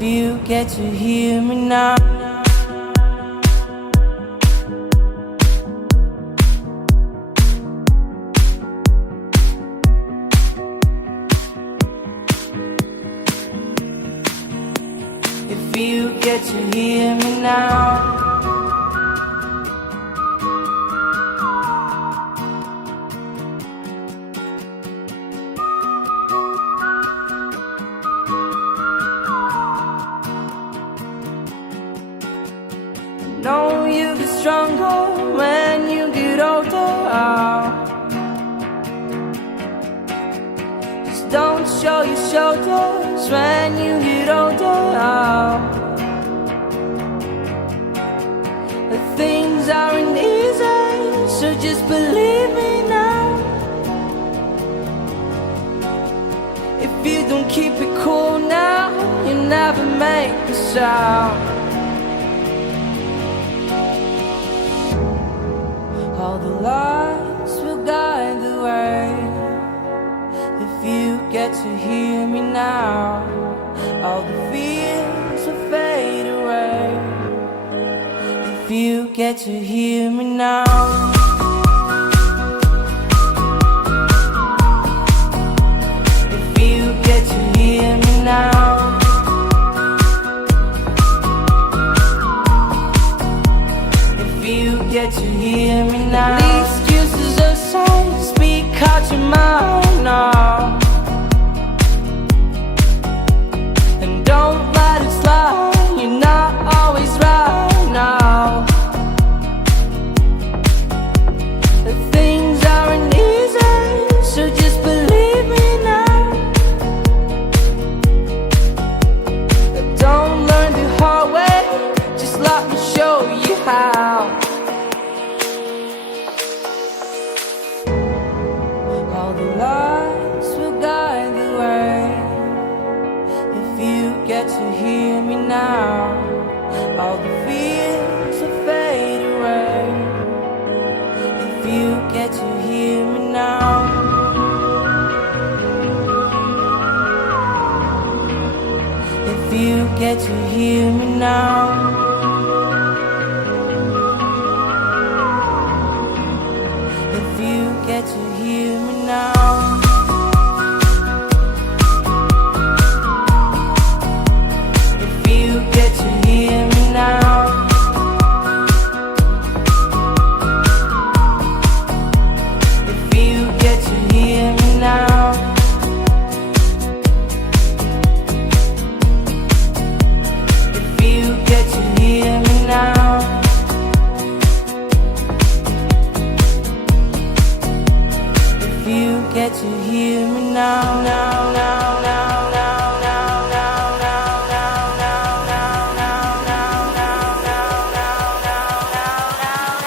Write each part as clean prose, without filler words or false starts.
If you get to hear me now. If you get to hear me now. Know you get stronger when you get older. Just don't show your shoulders when you get older. Things aren't easy, so just believe me now. If you don't keep it cool now, you never make a sound. All the lights will guide the way. If you get to hear me now, all the fears will fade away. If you get to hear me now. If you get to hear me now. If you get to hear me now. The excuses aside, speak out your mind now. And don't let it slide, you're not always right now. Things aren't easy, so just believe me now. Don't learn the hard way, just let me show you how. All the lights will guide the way. If you get to hear me now, all the fears will fade away. If you get to hear me now. If you get to hear me now. If you get to hear me now. If you get to hear me now. If you get to hear me now. If you get to hear me now. If you get to hear me now, now, now, now, now, now, now, now, now, now, now, now, now, now, now, now, now, now,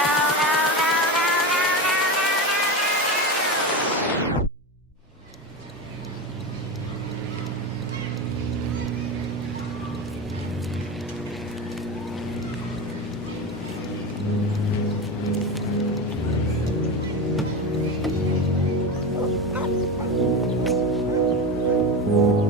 now.